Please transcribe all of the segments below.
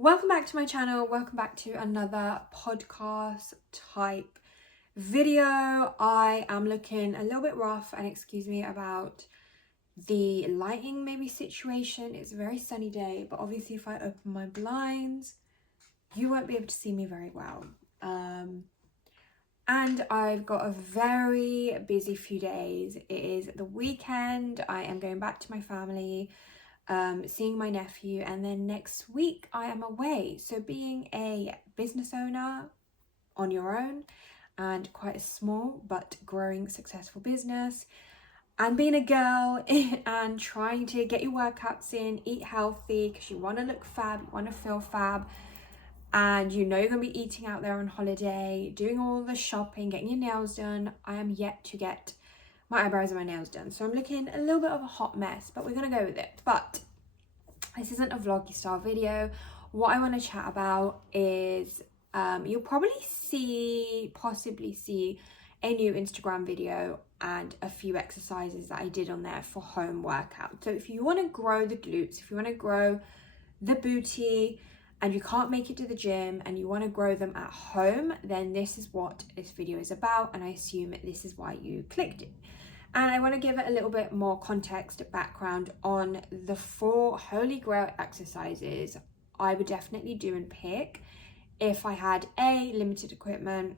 Welcome back to my channel. Welcome back to another podcast type video. I am looking a little bit rough, and excuse me about the lighting maybe situation. It's a very sunny day, but obviously if I open my blinds, you won't be able to see me very well. And I've got a very busy few days. It is the weekend. I am going back to my family, seeing my nephew, and then next week I am away. So being a business owner on your own and quite a small but growing successful business, and being a girl and trying to get your workouts in, eat healthy because you want to look fab, you want to feel fab, and you know you're going to be eating out there on holiday, doing all the shopping, getting your nails done. I am yet to get my eyebrows and my nails done, so I'm looking a little bit of a hot mess, but we're gonna go with it. But this isn't a vloggy style video. What I want to chat about is you'll probably possibly see a new Instagram video and a few exercises that I did on there for home workout. So if you want to grow the glutes, if you want to grow the booty, and you can't make it to the gym and you want to grow them at home, then this is what this video is about, and I assume this is why you clicked it. And I want to give it a little bit more context, background on the 4 holy grail exercises I would definitely do and pick if I had A, limited equipment,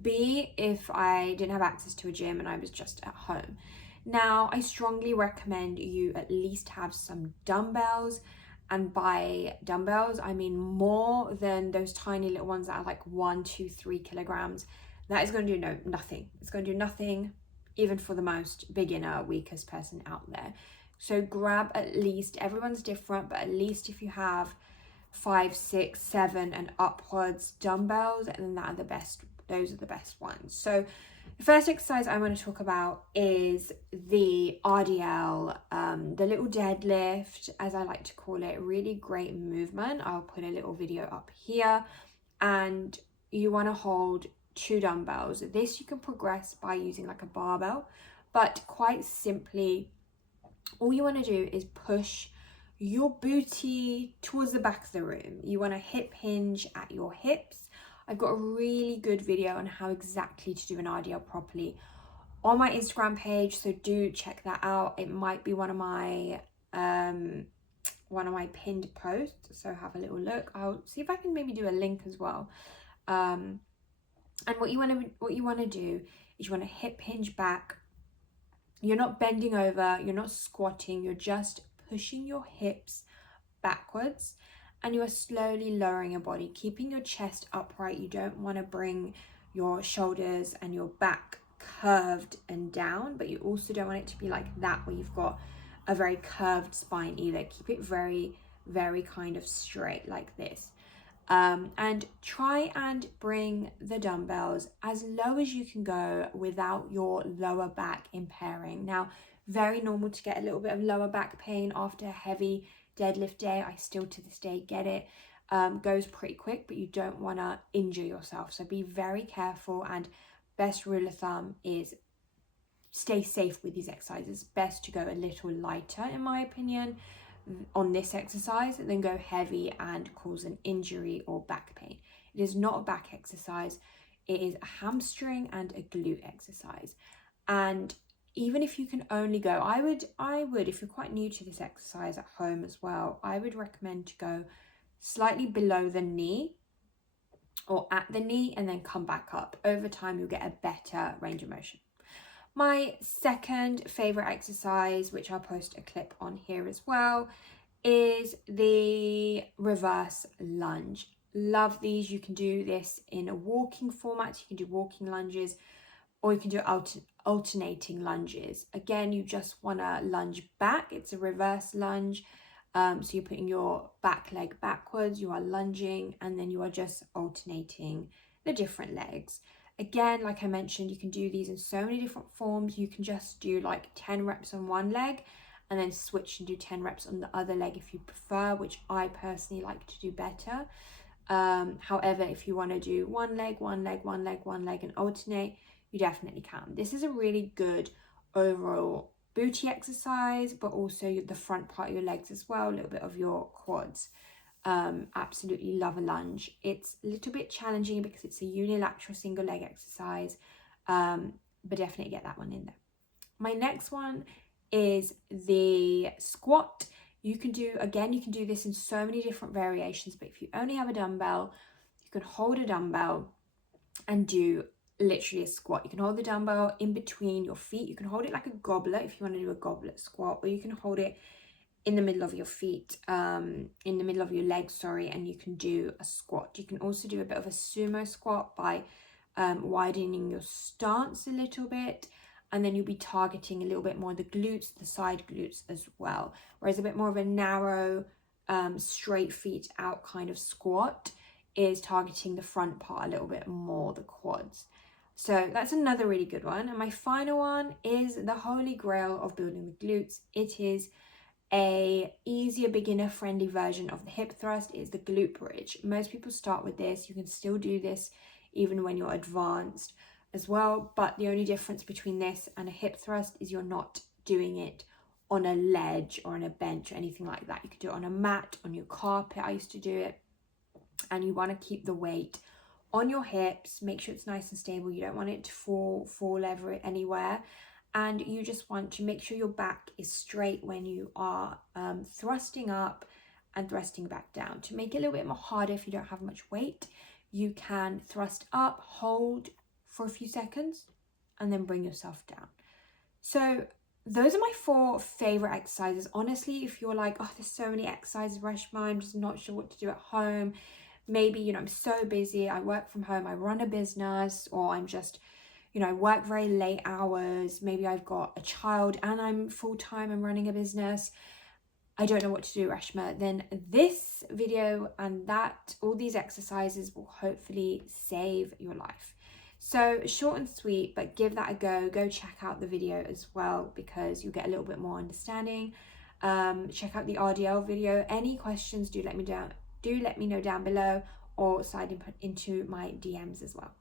B, if I didn't have access to a gym and I was just at home. Now, I strongly recommend you at least have some dumbbells. And by dumbbells, I mean more than those tiny little ones that are like 1, 2, 3 kilograms. That is going to do nothing. It's going to do nothing, even for the most beginner, weakest person out there. So grab at least, everyone's different, but at least if you have 5, 6, 7 and upwards dumbbells, and then those are the best ones. So the first exercise I want to talk about is the RDL, the little deadlift, as I like to call it. Really great movement. I'll put a little video up here, and you want to hold 2 dumbbells. This you can progress by using like a barbell, but quite simply, all you want to do is push your booty towards the back of the room. You want to hip hinge at your hips. I've got a really good video on how exactly to do an RDL properly on my Instagram page, so do check that out. It might be one of my pinned posts, so have a little look. I'll see if I can maybe do a link as well. And what you want to do is you want to hip hinge back. You're not bending over, you're not squatting, you're just pushing your hips backwards, and you are slowly lowering your body, keeping your chest upright. You don't want to bring your shoulders and your back curved and down, but you also don't want it to be like that where you've got a very curved spine either. Keep it very, very kind of straight like this. And try and bring the dumbbells as low as you can go without your lower back impairing. Now, very normal to get a little bit of lower back pain after a heavy deadlift day. I still to this day get it. Goes pretty quick, but you don't want to injure yourself. So be very careful, and best rule of thumb is stay safe with these exercises. Best to go a little lighter, in my opinion, on this exercise than go heavy and cause an injury or back pain. It is not a back exercise. It is a hamstring and a glute exercise. And even if you can only go, I would, if you're quite new to this exercise at home as well, I would recommend to go slightly below the knee or at the knee and then come back up. Over time, you'll get a better range of motion. My second favorite exercise, which I'll post a clip on here as well, is the reverse lunge. Love these. You can do this in a walking format. You can do walking lunges, or you can do alternating lunges. Again, you just want to lunge back. It's a reverse lunge. So you're putting your back leg backwards, you are lunging, and then you are just alternating the different legs. Again, like I mentioned, you can do these in so many different forms. You can just do like 10 reps on one leg and then switch and do 10 reps on the other leg if you prefer, which I personally like to do better. However, if you want to do one leg, and alternate, you definitely can. This is a really good overall booty exercise, but also the front part of your legs as well, a little bit of your quads. absolutely love a lunge. It's a little bit challenging because it's a unilateral single leg exercise, but definitely get that one in there. My next one is the squat. You can do this in so many different variations, but if you only have a dumbbell, you can hold a dumbbell and do literally a squat. You can hold the dumbbell in between your feet. You can hold it like a goblet if you want to do a goblet squat, or you can hold it in the middle of your feet, in the middle of your legs, sorry, and you can do a squat. You can also do a bit of a sumo squat by widening your stance a little bit, and then you'll be targeting a little bit more the glutes, the side glutes as well. Whereas a bit more of a narrow, straight feet out kind of squat is targeting the front part a little bit more, the quads. So that's another really good one. And my final one is the holy grail of building the glutes. It is a easier, beginner friendly version of the hip thrust. Is the glute bridge. Most people start with this. You can still do this even when you're advanced as well, but the only difference between this and a hip thrust is you're not doing it on a ledge or on a bench or anything like that. You could do it on a mat, on your carpet. I used to do it. And you want to keep the weight on your hips, make sure it's nice and stable. You don't want it to fall ever anywhere, and you just want to make sure your back is straight when you are thrusting up and thrusting back down. To make it a little bit more harder, if you don't have much weight, you can thrust up, hold for a few seconds, and then bring yourself down. So those are my 4 favorite exercises. Honestly, if you're like, oh, there's so many exercises, Reshma, I'm just not sure what to do at home. Maybe, you know, I'm so busy, I work from home, I run a business, or I'm just, you know, I work very late hours. Maybe I've got a child and I'm full-time and running a business. I don't know what to do, Reshma. Then this video and all these exercises will hopefully save your life. So short and sweet, but give that a go. Go check out the video as well, because you'll get a little bit more understanding. Check out the RDL video. Any questions, do let me know down below, or slide into my DMs as well.